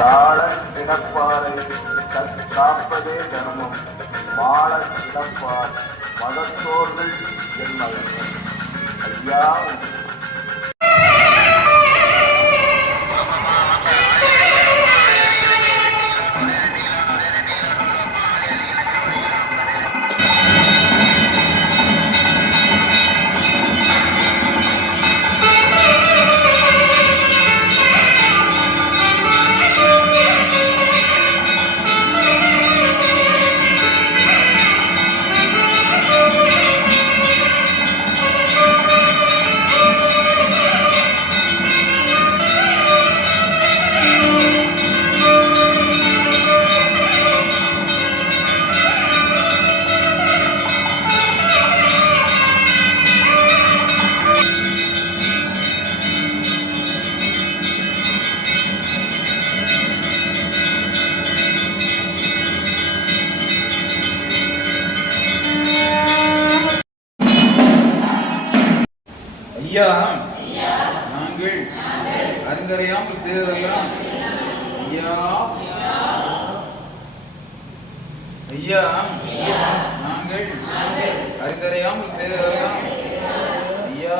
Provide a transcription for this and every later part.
தாழ கிடப்பாரை காப்பதே தர்மம் மாள கிடப்பார் மதத்தோர்கள் என் மகன் ஐயா. ஐயா, நாங்கள் அறிந்தறியாமல் செய்ததெல்லாம் ஐயா. ஐயா, நாங்கள் அறிந்தறியாமல் செய்ததெல்லாம் ஐயா.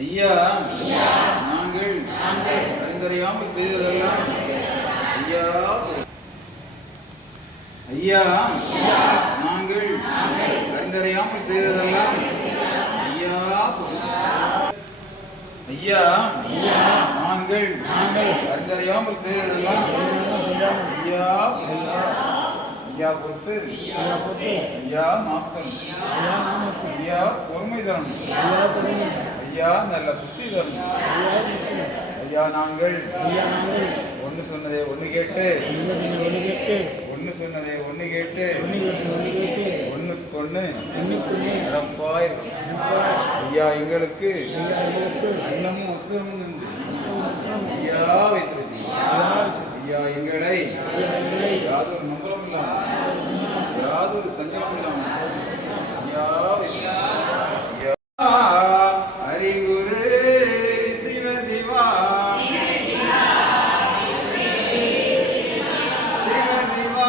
ஐயா, நாங்கள் அறிந்தறியாமல் செய்ததெல்லாம் ஐயா. ஐயா, நாங்கள் அறிந்தறியாமல் செய்ததெல்லாம் ஐயா. ஐயா, நாங்கள் அறிந்தறியாமல் செய்ததெல்லாம் ஐயா. ஐயா பொறுத்து ஐயா நாட்கள் ஐயா பொறுமை தரணும் ஐயா. நல்ல புத்தி தரணும் ஐயா. நாங்கள் ஒன்று சொன்னதே ஒன்று கேட்டு ஒன்று சொன்னதே ஒன்று கேட்டு ஒன்றுக்கு ஒன்று நடப்பாய் ஐயா. எங்களுக்கு அன்னமும் வசதமும் ஐயா வைத்து ஐயா. எங்களை யாதொரு மங்களம் இல்லாமல் யாதொரு சஞ்சலம் இல்லாமல் ஐயா வைத்து ஐயா. அறிகுரு சிவ சிவா சிவ சிவா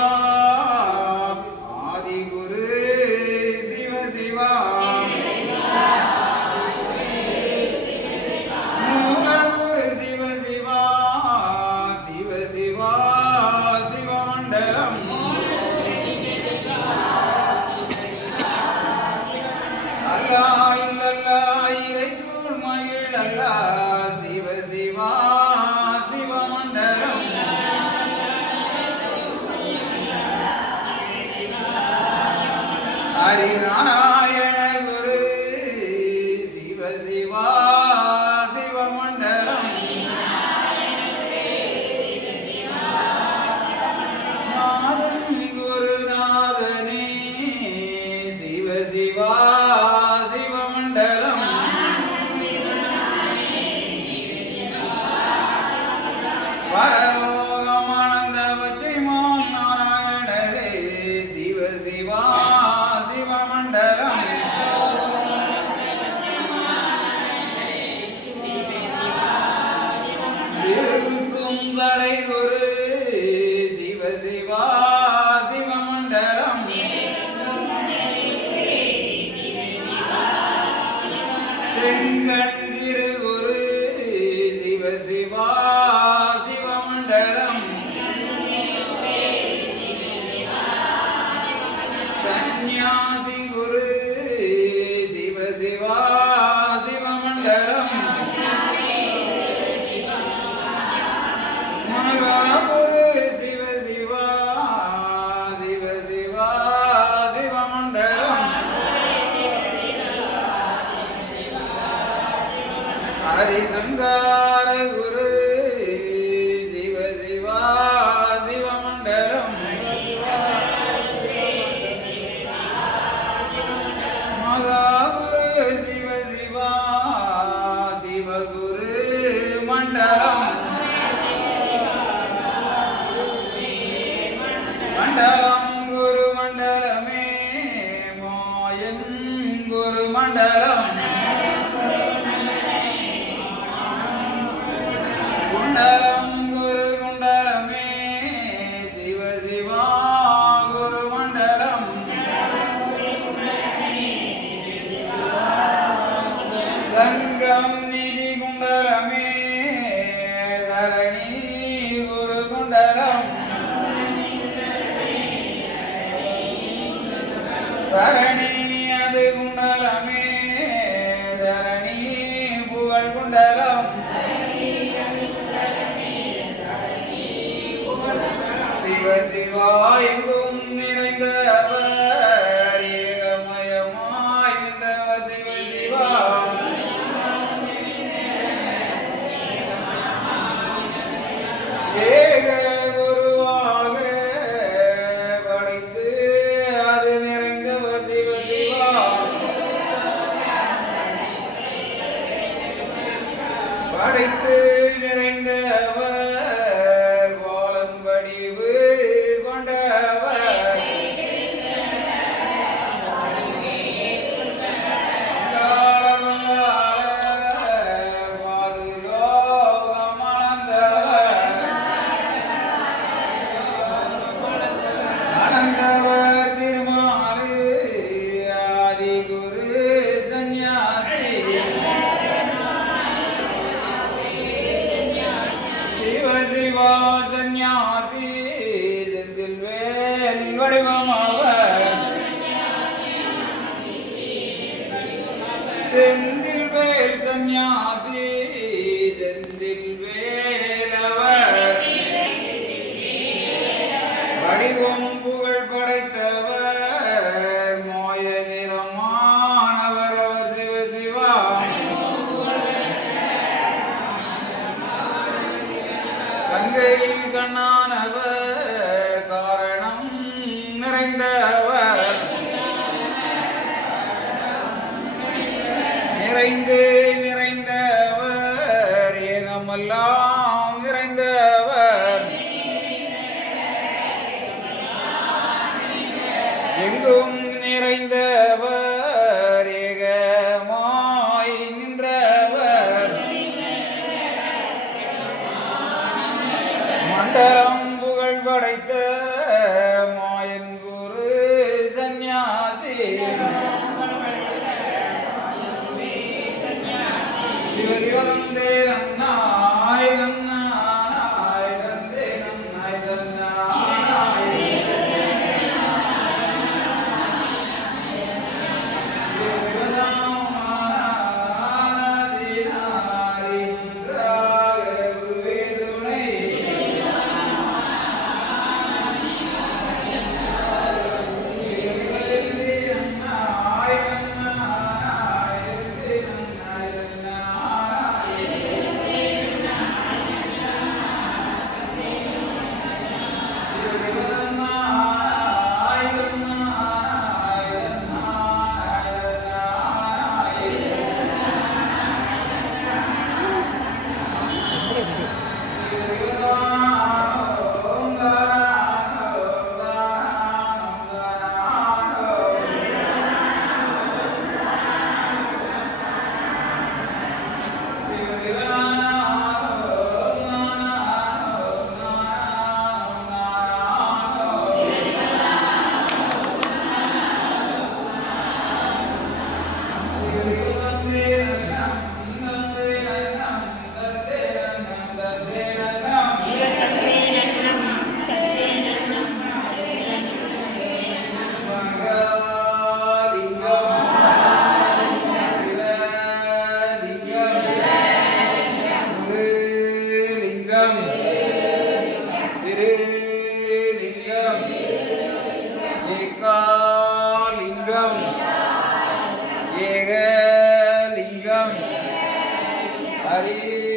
ஆதிகுரு சிவ சிவா மூலகுரு சிவ சிவா சிவ சிவா சிவமண்டலம் அல்லா இல்லல்லா இறை சூழ்மயில் அல்லா சிவ சிவா சிவமண்டலம் ஹரி நாராயண குரு சிவ சிவா சிவமண்டலம் நாதன் குருநாதனே சிவ சிவா சிவமண்டலம் பரலோகமானந்த பச்சைமாம் நாராயணரே சிவ சிவா சிவமண்டலம் இருக்கும் தலை குரு சிவ சிவா சிவமண்டலம் செங்கண்டிரு குரு சிவ சிவா சிவமண்டலம் சந்நியாசி குரு சிவ சிவா சிவமண்டலம் மகாகுரு சிவ சிவா சிவ சிவா சிவமண்டலம் ஹரிசங்கார குரு சிவ சிவா சிவமண்டலம் மகாகுரு சிவ சிவா சிவகுரு மண்டலம் மண்டலம் குரு மண்டலமே மாயன் குரு மண்டலம் மண்டலமே தரணி குரு குண்டலம் தரணி அது குண்டலமே தரணி புகழ் குண்டலம் சிவ சிவா எங்கும் நிறைந்தவர் ஏகமயமாய் நின்றவர் சிவ சிவா ஏக குருவாக படைத்து அது நிறைந்தவர் சிவ சிவா படைத்து நிறைந்தவர் பாலன் வடிவு கொண்டவர் அனந்தவர் திருமாறு ஆதி குரு சந்நியாசி சிவ சிவா சந்நியாசி செந்தில் வேல் வடிவமாவர் செந்தில் வேல் சந்நியாசி செந்தில் வேலவர் வடிவம் புகழ் படைத்தவர் மாய நிறமானவர் அவர் சிவ சிவா கங்கையில் கண்ணானவர் காரணம் நிறைந்தவர் நிறைந்து நிறைந்தவர் ஏகமெல்லாம் நிறைந்தவர் எங்கும் நிறைந்தவர் ஏகமாய் நின்றவர் மண்டலம் புகழ் படைத்த மாயன் குரு சந்நியாசி சிவசிவதந்தே நன்னாய் நன்னாய் தந்தே நன்னாய் தன்னாய் சிவதானாதினாரி நன்றாக குருவே துணை சிவதந்தே நன்னாய் நன்னாய் தந்தே நன்னாய் தன்னாய் சிவதானாய் நன்னாய்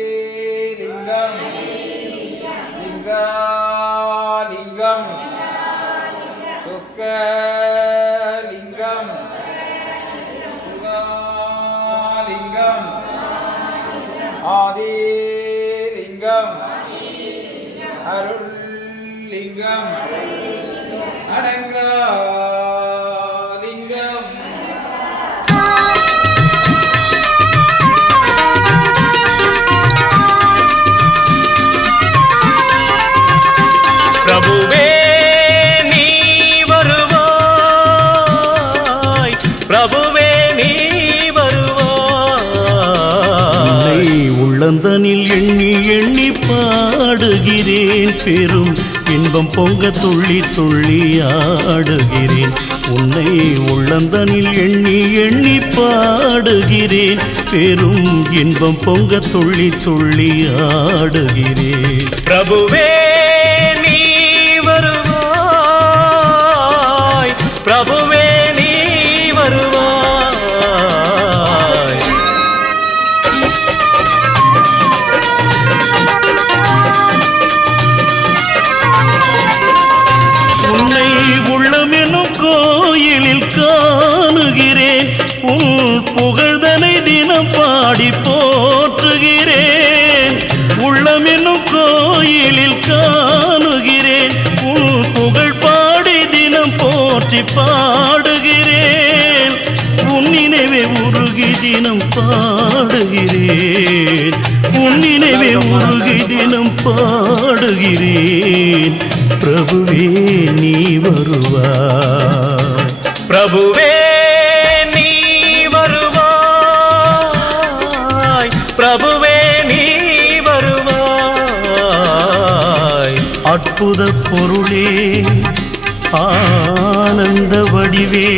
ஹரிலிங்கம் லிங்காலிங்கம் சுக்கலிங்கம் சுகாலிங்கம் ஆதிலிங்கம் அருள்லிங்கம் அடங்காலிங்கம் பிரபுவே நீ வருவாய், பிரபுவே நீ வருவாய். உள்ளந்தனில் எண்ணி எண்ணி பாடுகிறேன், பெரும் இன்பம் பொங்க துள்ளி துள்ளி ஆடுகிறேன். உன்னை உள்ளந்தனில் எண்ணி எண்ணி பாடுகிறேன், பெரும் இன்பம் பொங்க துள்ளி துள்ளி ஆடுகிறேன். பிரபுவே நீ வருவாய், பிரபுவே நீ வருவாய். உன்னை உள்ளமெனும் கோயிலில் காணுகிறேன், உன் புகழ்தனை தினம் பாடி போற்றுகிறேன். உள்ளமெனும் கோயிலில் காணுகிறேன், உன் புகழ் பாடி தினம் போற்றி பாடுகிறேன். உன் நினைவே உருகி தினம் பாடுகிறேன், உன் நினைவே உருகி தினம் பாடுகிறேன். பிரபுவே நீ வருவாய், பிரபுவே நீ வருவாய், பிரபுவே நீ வருவாய். அற்புத பொருளே, ஆனந்த வடிவே,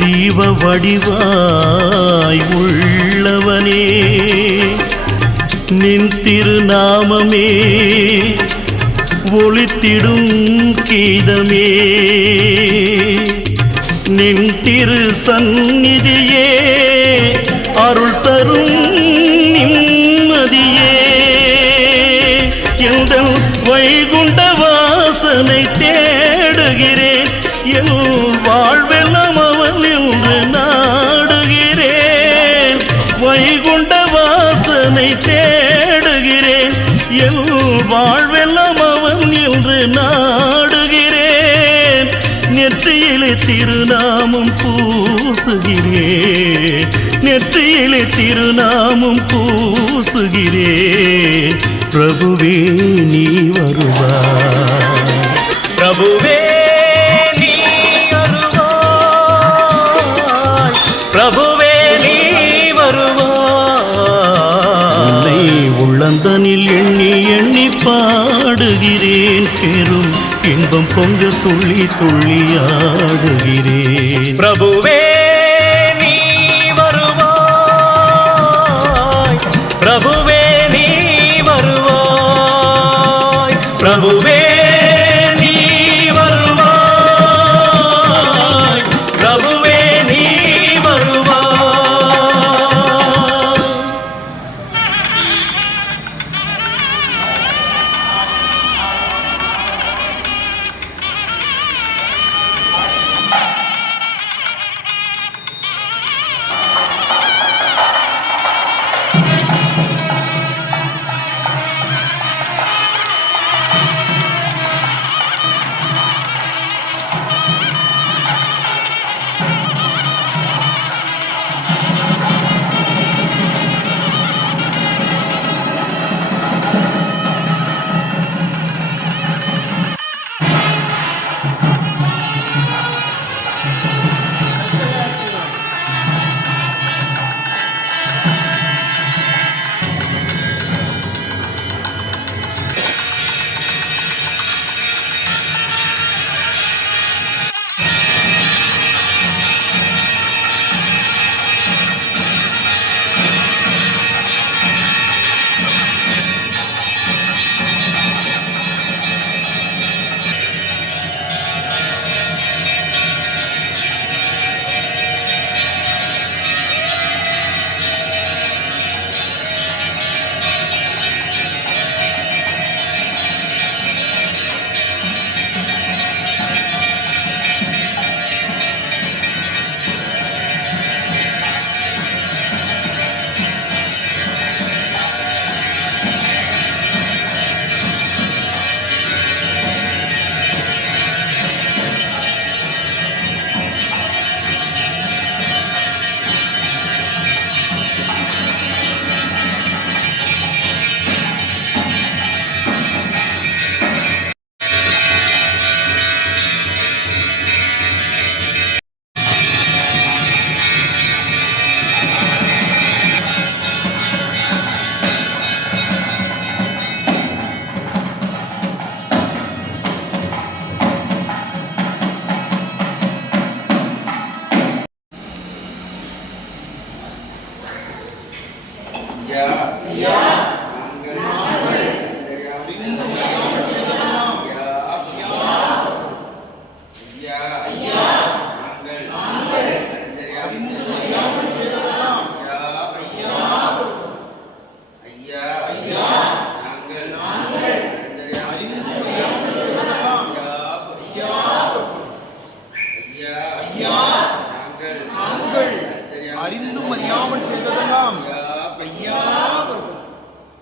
தீப வடிவாய் உள்ளவனே, நின் திருநாமமே ஒளித்திடும் கீதமே. நின் திரு சந்நிதியே அருள் தரும் நிம்மதியே. எந்தன் வைகுண்ட வாசனை தேடுகிறேன், என் வாழ்வெல்லாம் அவன் என்று நாடுகிறேன். வைகுண்ட வாசனை தேடுகிறேன், என் வாழ்வெல்லாம் அவன் என்று நாடுகிறேன். நெற்றியிலே திருநாமம் பூசுகிறேன், நெற்றியிலே திருநாமம் பூசுகிறேன். பிரபுவே நீ வருவாய், பிரபுவே நீ வருவாய், பிரபுவே நீ வருவாய். உன்னை உள்ளந்தனில் எண்ணி எண்ணி பாடுகிறேன், பெரும் இன்பம் பொங்க துள்ளி துள்ளி ஆடுகிறேன். பிரபுவே நீ வருவாய், பிரபுவே நீ வருவாய், பிரபுவே நீ வருவாய், பிரபுவே நீ வருவாய்.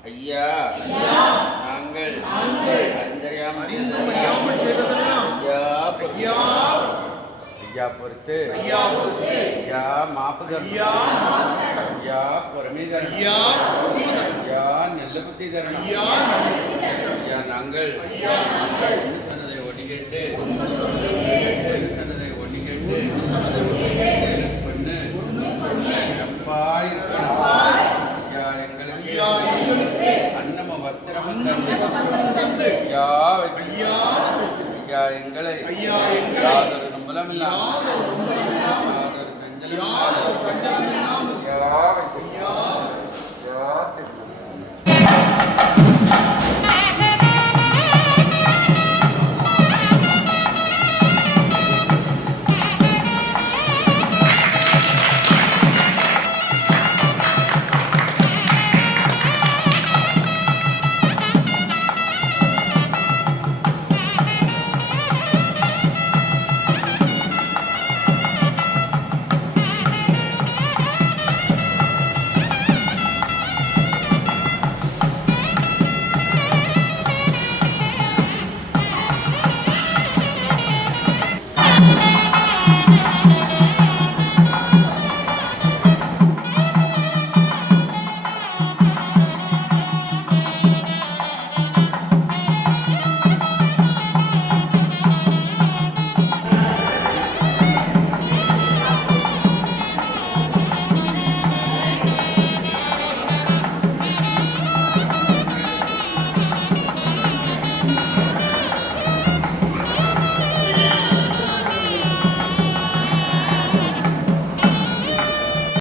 ஐயா நாங்கள் அறிந்தறியாமல் செய்ததெல்லாம் ஐயா பொறுத்து ஐயா மாப்பு தரணும் ஐயா பொறுமை தரணும் ஐயா நல்ல புத்தி தரணும் ஐயா நாங்கள் சொன்னதை ஒண்ணி கேட்டு சொன்னதை ஒண்ணி கேட்டு பொண்ணு அப்பா இருக்கணும் ஐயா எங்களுக்கு அன்னம வஸ்திரம் தந்து ஐயா ஐயா எங்களை யாதொரு நம்பலம் இல்லாமல் யாதொரு சஞ்சலம் இல்லாமல்